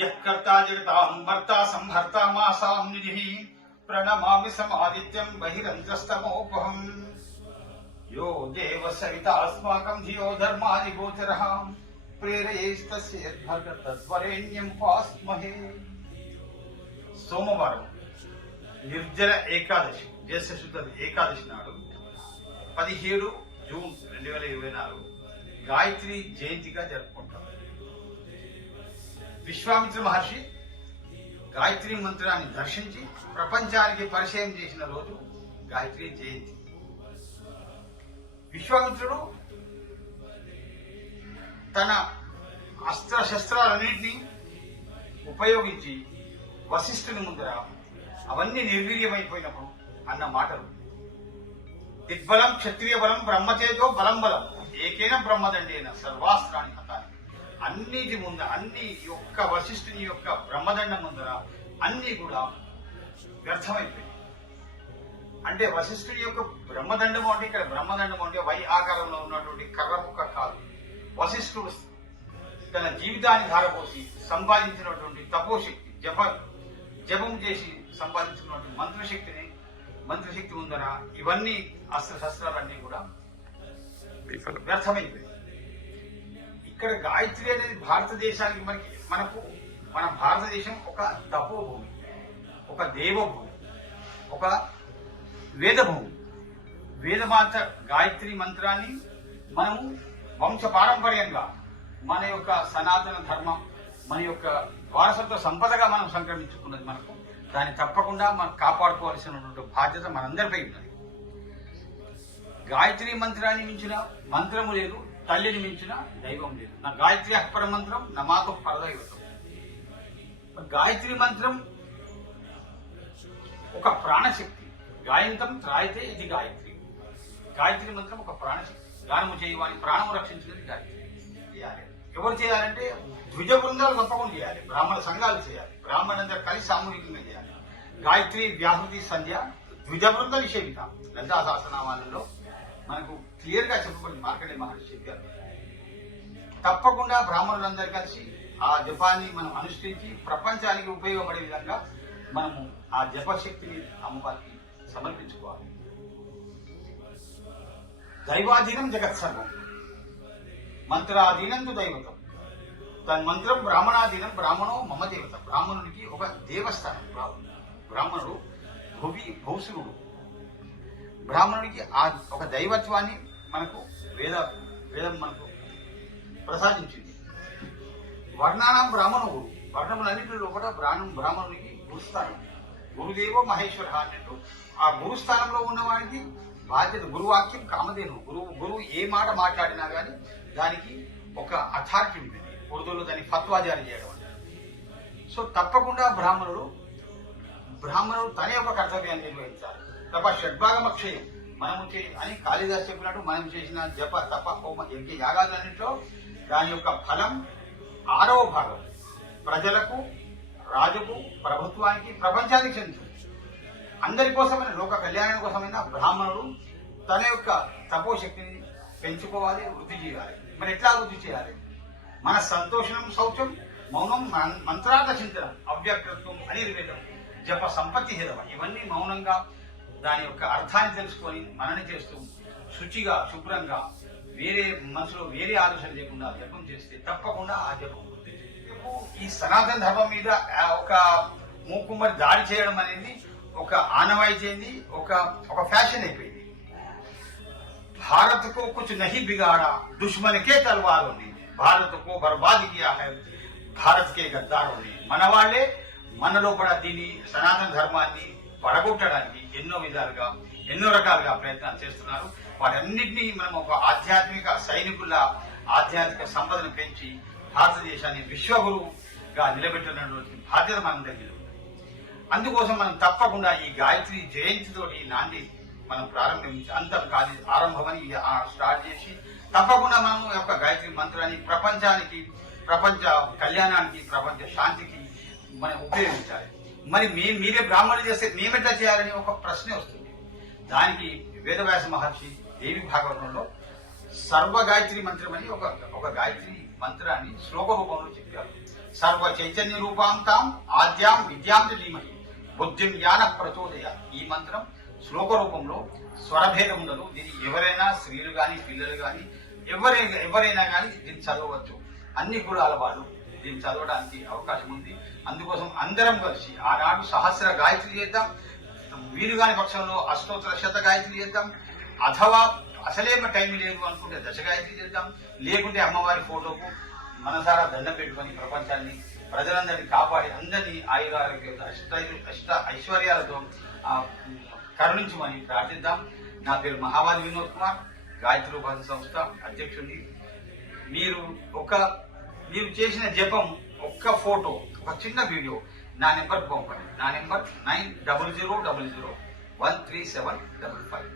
యః కర్తా జగతాం భర్తా సంహర్తా మాసాం నిధి ప్రణమామి సమాదిత్యం బహిరంతస్తమోపహం యో దేవ సవిత అస్మాకం ధియో ధర్మాది గోచరః ప్రేరయేస్తస్య తద్వరేణ్యం పాస్మహే సోమవారం నిర్జల ఏకాదశి జ్యేష్ఠ ఏకాదశి నాడు పదిహేడు జూన్ రెండు వేల ఇరవై నాలుగు గాయత్రి జయంతిగా జరుపుకుంటాం. విశ్వామిత్ర మహర్షి గాయత్రి మంత్రాన్ని దర్శించి ప్రపంచానికి పరిచయం చేసిన రోజు గాయత్రి జయంతి. విశ్వామిత్రుడు తన అస్త్ర శస్త్రాలన్నింటినీ ఉపయోగించి వశిష్ఠుని ముందర అవన్నీ నిర్వీర్యమైపోయినప్పుడు అన్న మాటలు. దిగ్బలం క్షత్రియ బలం బ్రహ్మచేతో బలం బలం ఏకైన బ్రహ్మదండేన సర్వాస్త్రాన్ని అన్నిటి ముందర అన్ని యొక్క వశిష్ఠుని యొక్క బ్రహ్మదండం ముందర అన్ని కూడా వ్యర్థమైపోయాయి. అంటే వశిష్ఠుడి యొక్క బ్రహ్మదండము అంటే ఇక్కడ బ్రహ్మదండము అంటే వై ఆకారంలో ఉన్నటువంటి కర్ర ముక్క కాదు. వశిష్ఠుడు తన జీవితాన్ని ధారపోసి సంపాదించినటువంటి తపోశక్తి జప జపం చేసి సంపాదించినటువంటి మంత్రశక్తిని మంత్రశక్తి ముందర ఇవన్నీ అస్త్ర శస్త్రాలన్నీ కూడా వ్యర్థమైపోయాయి. ఇక్కడ గాయత్రి అనేది భారతదేశానికి మనకి మనకు మన భారతదేశం ఒక తపోభూమి ఒక దేవభూమి ఒక వేదభూమి. వేదమాత గాయత్రి మంత్రాన్ని మనము వంశ పారంపర్యంగా మన యొక్క సనాతన ధర్మం మన యొక్క వారసత్వ సంపదగా మనం సంక్రమించుకున్నది మనకు. దాన్ని తప్పకుండా మనం కాపాడుకోవాల్సినటువంటి బాధ్యత మనందరిపై ఉన్నది. గాయత్రి మంత్రాన్ని మించిన మంత్రము లేదు. తల్లిని మించిన దైవం లేదు. నా గాయత్రి అక్పర మంత్రం నా మాకు పరదైవతం. గాయత్రి మంత్రం ఒక ప్రాణశక్తి. గాయంతం త్రాయితే ఇది గాయత్రి. గాయత్రి మంత్రం ఒక ప్రాణశక్తి. గానము చేయవాని ప్రాణము రక్షించినది గాయత్రి. చేయాలి. ఎవరు చేయాలంటే ద్విజ బృందాలు తప్పకుండా చేయాలి. బ్రాహ్మణ సంఘాలు చేయాలి. బ్రాహ్మణులందరూ కలిసి సామూహికంగా చేయాలి. గాయత్రి వ్యాహృతి సంధ్య ద్విజ బృంద నిషేధిత లలితా సహస్రనామాలలో మనకు క్లియర్గా చెప్పబడింది మార్కండే మహర్షి తప్పకుండా బ్రాహ్మణులందరూ కలిసి ఆ జపాన్ని మనం అనుష్ఠించి ప్రపంచానికి ఉపయోగపడే విధంగా మనము ఆ జపశక్తిని అమ్మవారికి సమర్పించుకోవాలి. దైవాధీనం జగత్ సర్వం. మంత్రాధీనందు దైవతం తన్మంత్రం బ్రాహ్మణాధీనం బ్రాహ్మణో మమ దేవత. బ్రాహ్మణునికి ఒక దేవస్థానం బ్రాహ్మణుడు. భువి భౌసురుడు. బ్రాహ్మణుడికి ఆ ఒక దైవత్వాన్ని మనకు వేద వేదం మనకు ప్రసాదించింది. వర్ణానం బ్రాహ్మణుడు. వర్ణములన్నింటిలో కూడా బ్రాహ్మణం బ్రాహ్మణునికి గురుస్థానం గురుదేవో మహేశ్వర అన్నట్టు. ఆ గురుస్థానంలో ఉన్నవాడికి బాధ్యత గురువాక్యం కామధేను గురువు గురువు ఏ మాట మాట్లాడినా కానీ దానికి ఒక అథారిటీ ఉంటుంది. ఉర్దూలో దాన్ని ఫత్వా జారీ చేయడం అంటారు. సో తప్పకుండా బ్రాహ్మణుడు బ్రాహ్మణుడు తన యొక్క కర్తవ్యాన్ని నిర్వహించాలి. తప్ప షడ్భాగమక్షయం. మనము చే అని కాళిదాస్ చెప్పినట్టు మనం చేసిన జప తప హోమ యజ్ఞ యాగాలన్నింటిలో దాని యొక్క ఫలం ఆరవ భాగం ప్రజలకు రాజుకు ప్రభుత్వానికి ప్రపంచానికి చెందుతుంది. అందరి కోసమైన లోక కళ్యాణం కోసమైనా బ్రాహ్మణుడు తన యొక్క తపోశక్తిని పెంచుకోవాలి వృద్ధి చేయాలి. మరి ఎట్లా వృద్ధి చేయాలి? మన సంతోషం శౌచం మౌనం మంత్రార్థ చింతన అవ్యక్తత్వం అనిర్వేదం జప సంపత్తి హేదవ ఇవన్నీ మౌనంగా దాని యొక్క అర్థాన్ని తెలుసుకొని మనని చేస్తూ శుచిగా శుభ్రంగా వేరే మనసులో వేరే ఆలోచన లేకుండా జపం చేస్తే తప్పకుండా ఆ జపం వృద్ధి చెందుతుంది. రేపు ఈ సనాతన ధర్మం మీద ఆ, ఒక మూకుమ్మడి దాడి చేయడం అనేది ఒక ఆనవాయితీ అయింది ఒక ఒక ఫ్యాషన్ అయిపోయింది भारत को कुछ नहीं बिगाड़ा दुश्मन के तलवारों ने भारत को बर्बाद किया है భారత్ కే గద్దారు మన వాళ్ళే మనలో కూడా దీన్ని సనాతన ధర్మాన్ని పడగొట్టడానికి ఎన్నో విధాలుగా ఎన్నో రకాలుగా ప్రయత్నాలు చేస్తున్నారు వాటన్నిటినీ మనం ఒక ఆధ్యాత్మిక సైనికుల ఆధ్యాత్మిక సంపదను పెంచి భారతదేశాన్ని విశ్వగురువుగా నిలబెట్టినటువంటి బాధ్యత మనం దగ్గర అందుకోసం మనం తప్పకుండా ఈ గాయత్రి జయంతితోటి ఈ నాంది మనం ప్రారంభించి అంతం కాదు ఆరంభమని స్టార్ట్ చేసి తప్పకుండా మనం యొక్క గాయత్రి మంత్రాన్ని ప్రపంచానికి ప్రపంచ కళ్యాణానికి ప్రపంచ శాంతికి మనం ఉపయోగించాలి. మరి మీ మీరే బ్రాహ్మణులు చేస్తే మేమెట్లా చేయాలని ఒక ప్రశ్న వస్తుంది. దానికి వేదవ్యాస మహర్షి దేవి భాగవతంలో సర్వ గాయత్రి మంత్రం అని ఒక ఒక గాయత్రి మంత్రాన్ని శ్లోక రూపంలో చెప్పారు. సర్వ చైతన్య రూపాంతం ఆద్యాం విద్యాంత ధీమహి. బుద్ధిం జ్ఞాన ప్రచోదయ. ఈ మంత్రం శ్లోక రూపంలో స్వరభేదం ఉండదు. దీన్ని ఎవరైనా స్త్రీలు కానీ పిల్లలు కానీ ఎవరైనా ఎవరైనా కానీ దీన్ని చదవచ్చు అన్ని కులాల వాళ్ళు దీన్ని చదవడానికి అవకాశం ఉంది. అందుకోసం అందరం కలిసి ఆనాడు సహస్ర గాయత్రి చేద్దాం. వీలు కాని పక్షంలో అష్టోత్తర శత గాయత్రి చేద్దాం. అథవా అసలే టైం లేవు అనుకుంటే దశగాయత్రి చేద్దాం. లేకుంటే అమ్మవారి ఫోటోకు మనసారా దండం పెట్టుకొని ప్రపంచాన్ని ప్రజలందరినీ కాపాడి అందరినీ ఆయురారోగ్య అష్ట అష్ట ఐశ్వర్యాలతో కరుణించమని ప్రార్థిద్దాం. నా పేరు మహావాది వినోద్ కుమార్ గాయత్రి ఉపాధి సంస్థ అధ్యక్షుడిని. మీరు ఒక మీరు చేసిన జపం ఒక్క ఫోటో ఒక చిన్న వీడియో నా నెంబర్ పంపండి. నా number nine double zero double zero one three seven double five.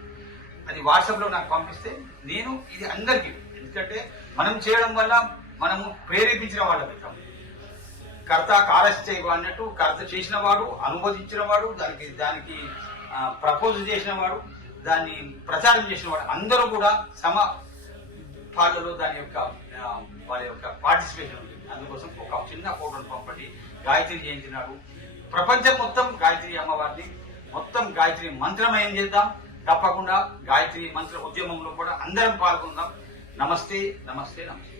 అది వాట్సాప్లో నాకు పంపిస్తే నేను ఇది అందరికీ. ఎందుకంటే మనం చేయడం వల్ల మనము ప్రేరేపించిన వాళ్ళ అవుతాం కర్త కారశ్చైవ అన్నట్టు కర్త చేసిన వాడు అనుమోదించిన వాడు దానికి దానికి ప్రపోజ్ చేసిన వాడు దాన్ని ప్రచారం చేసిన వాడు అందరూ కూడా సమ పాటలో దాని యొక్క వాళ్ళ యొక్క పార్టిసిపేషన్ ఉంది. అందుకోసం ఒక చిన్న ఫోటోను పంపండి. గాయత్రి జయంతి నాడు ప్రపంచం మొత్తం గాయత్రి అమ్మవారిని మొత్తం గాయత్రి మంత్రమయం చేద్దాం. తప్పకుండా గాయత్రి మంత్ర ఉద్యమంలో కూడా అందరం పాల్గొందాం. నమస్తే నమస్తే నమస్తే.